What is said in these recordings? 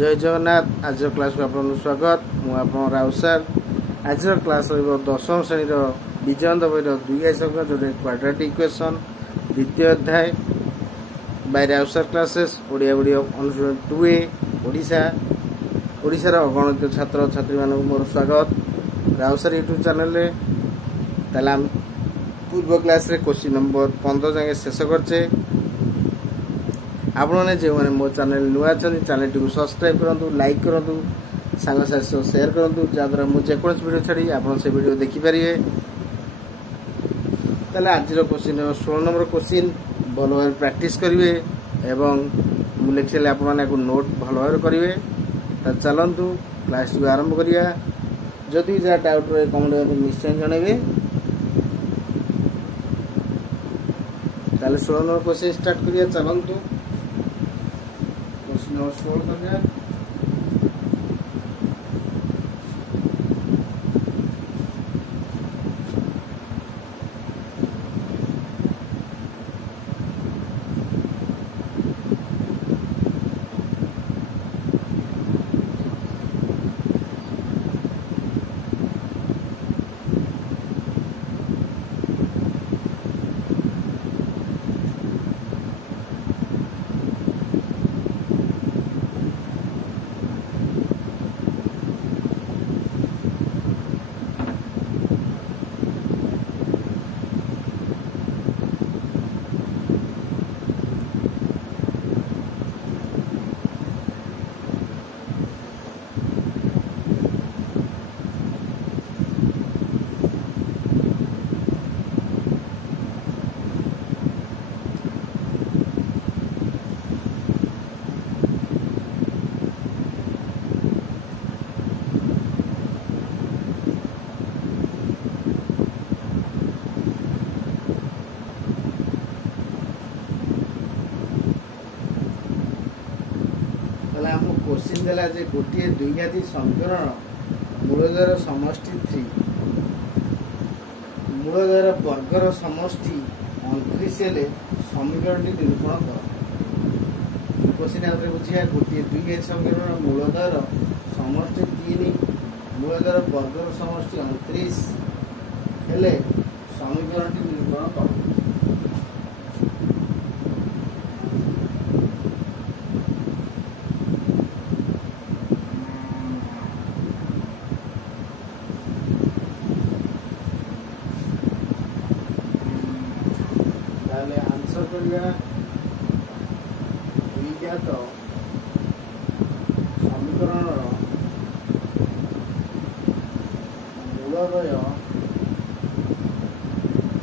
जय जगन्नाथ। आज क्लास को आपन स्वागत। मु आपन राव सर। आज क्लास रहिबो दशम श्रेणी रो विजयंत बहिर द्विघाई संख्या जोटे क्वाड्रेटिक इक्वेशन द्वितीय अध्याय by Rao sir classes Odia video अनुसरण 2A ओडिशा रो अगणित छात्र छात्री मानक मोर स्वागत राव सर यूट्यूब चैनल रे। ताला पूर्व क्लास रे क्वेश्चन नंबर 15 जाके शेष करछे। आपने जो मैंने मो चैनल नुआ चैनल टी सब्सक्राइब करूँ, लाइक करूँ, सांग साथी शेयर करूँ, जहाँद्वारा मुझे वीडियो छाड़ी आप वीडियो देखिपारे। आज क्वेश्चन 16 नंबर क्वेश्चन भल भाव प्रैक्टिस करेंगे एवं मुझे लिखी आप नोट भल भाव करेंगे। चलतु क्लास को आरंभ करिया। जदि जहाँ डाउट रहे कमेंट निश्चय जनइबे। 16 नंबर क्वेश्चन स्टार्ट करिया। चलतु क्वेश्चन नंबर 16 करिया। क्वेश्चन देला जे गोटे द्विघाती समीकरण मूलद्वयर समष्टि 3 मूलद्वयर वर्गर समष्टि 29 हेले समीकरण निरूपण कर। क्वेश्चन आउे बुझिया गोटे द्विघाती समीकरण मूलद्वयर समष्टि 3 मूलद्वयर वर्गर समष्टि 29 हेले समीकरण निरूपण कर। आंसर करिया द्विघात समीकरण मूलद्वय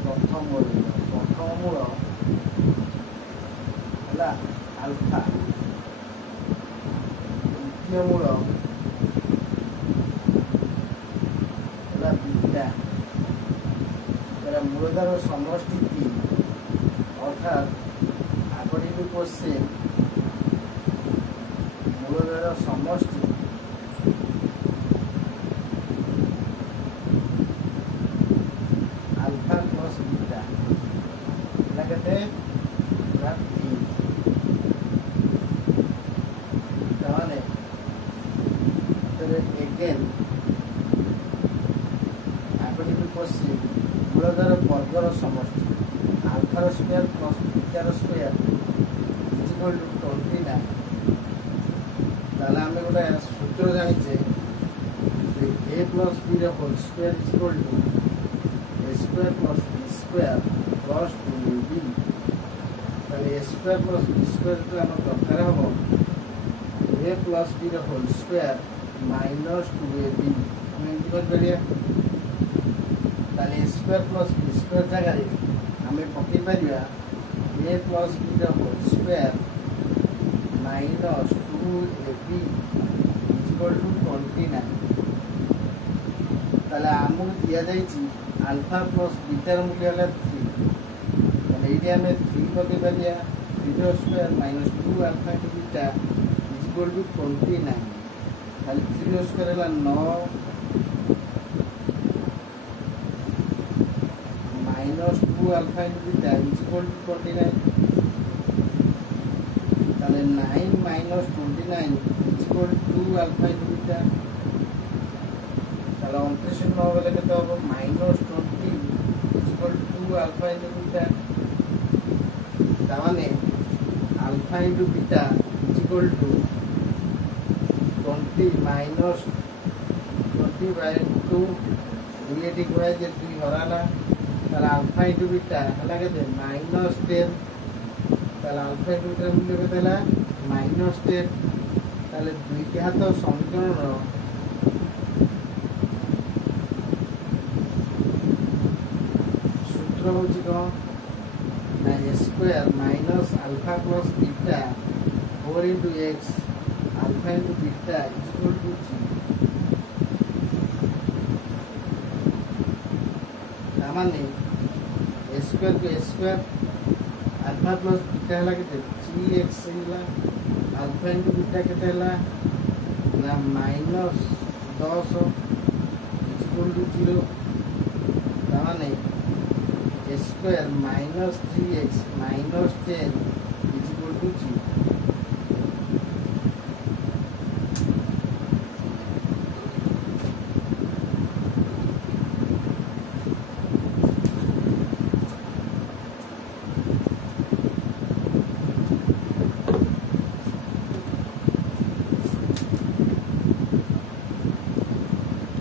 प्रथम मूल है आल्फा, द्वितीय मूल है बीटा, मूलद्वय समष्टि 3 अर्थात according to question मूलद्वयर समष्टि अल्फा प्लस बीटा लगते 3 ताने अगेन according to question मूलद्वयर वर्गर समष्टि alpha square plus beta square is equal to 29। ताला हमें गोटे सूत्र जानिचे a प्लस b रो whole square is equal to a square plus b square plus 2ab। ताले a square plus b square तो हम दरकार हो a प्लस b रो होल स्क्वायर माइनस 2ab हम इज कर करिया। ताले a square plus b square जगह हमें पकई पार a plus b whole square minus 2ab equal to 29। ताले आमको दिया जाइए अल्फा प्लस बीटार मूल्य है 3। ये आम 3 पकई पार 3 square minus 2 alpha into beta equal to 29। ताले 3 स्क्वायर है 9 minus 2 alpha into beta is equal to 29। 9 minus 29 is equal to alpha into beta তাহলে 29 ন গেলে কত হবে -20 equal to alpha into beta তার মানে alpha into beta equal to 20 minus 20/2 দুইটি গুণাই যে 2 হরালা তাহলে আলফা ইনটু বিটা হলা কেতে -10 তাহলে আলফা ইনটু বিটার মূল্য কত হলা -10 তাহলে দুইটি হাত সমীকরণ হচ্ছে কম না square minus alpha plus beta 4 into x alpha into beta equal to তার মানে square to square alpha plus beta হলা কেতে 3x হলা আলফা ইন্টু বিটা কেতে হলা না মাইনাস 10 ইকুয়াল টু 0 তার মানে square minus 3x minus 10 is equal to 0.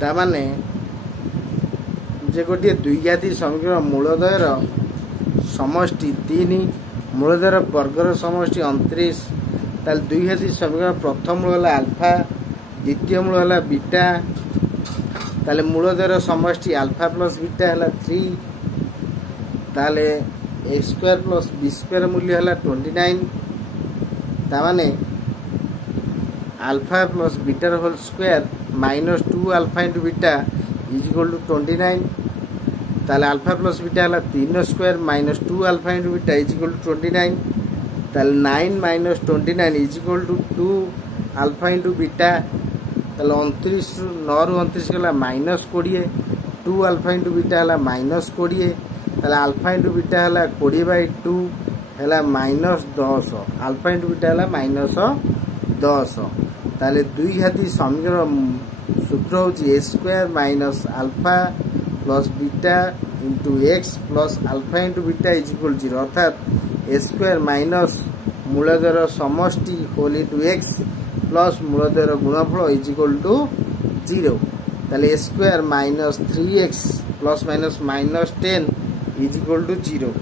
তার মানে যে গোটিଏ দ্বিঘাতী সমীকରଣ মূলদয়ের সমষ্টি 3 মূলদয়ের বর্গর সমষ্টি 29 তাহলে দ্বিঘাতী সমীকরণ প্রথম মূল হল আলফা দ্বিতীয় মূল হল বিটা তাহলে মূলদয়ের সমষ্টি আলফা প্লস বিটা হল 3 তাহলে a square plus b square মূল্য হল 29 তার মানে আলফা প্লস বিটার whole square -2 alpha into beta is equal to 29 তাহলে আলফা প্লাস বিটা হলো 3 square -2 alpha into beta is equal to 29 তাহলে 9 - 29 is equal to 2 alpha into beta তাহলে 29 9 ରୁ 29 গলা -20 2 আলফা ইনটু বিটা হলা -20 তাহলে আলফা ইনটু বিটা হলা 20/2 হলা -10 আলফা ইনটু বিটা হলা -10 তাহলে দুই ঘাতী সমীকরণ सूत्र हूँ A square minus alpha plus beta into x plus alpha into beta is equal 0 अर्थात ए स्क्वायर माइनस मूलधर समष्टि होल इंटू एक्स प्लस मूलधर गुणफल इज इक्वल टू 0 ताले A square minus 3x plus minus -10 is equal to 0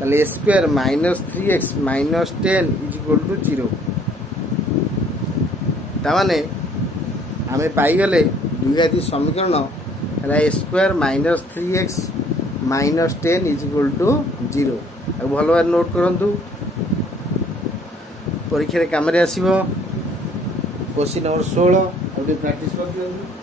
ताले A square minus 3x minus 10 is equal to 0 तामाने आमे पाइगले द्विघाती समीकरण है A square minus 3x minus 10 is equal to 0 भल भाव नोट करूँ परीक्षा काम आसो क्वेश्चन नंबर 16 प्रैक्टिस कर दिखाँ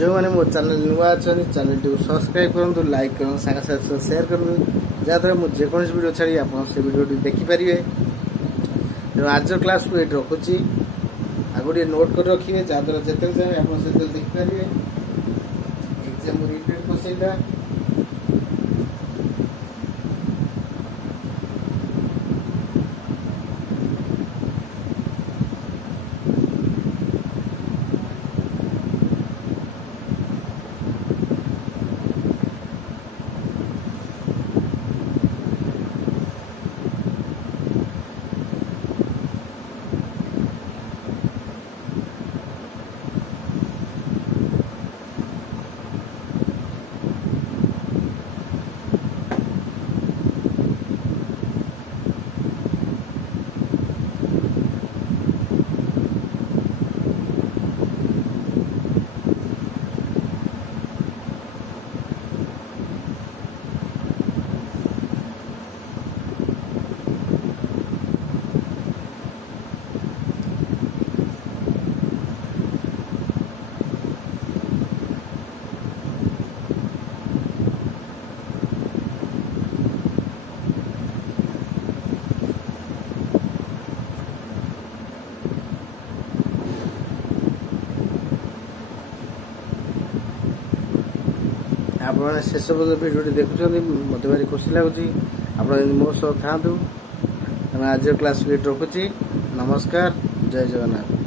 जो मैंने मो चैनल नुआ अच्छा चैनल टी सब्सक्राइब करूँ लाइक करूँ सांग साथ शेयर करूँ जहाँद्वारा मुझे जेकोसी वीडियो छाड़ी आप से वीडियो देखिपारे तेणु आज क्लास को ये रखुच्छी आगे टे नोट कर रखिए जहाँद्वारा जिते चाहिए आप देखिपारे एग्जाम रिपीट क्वेश्चन आपने शेष भिडियो देखुं मत भारी खुशी लगुच आप मो सह था आज क्लास रखुची नमस्कार जय जगन्नाथ।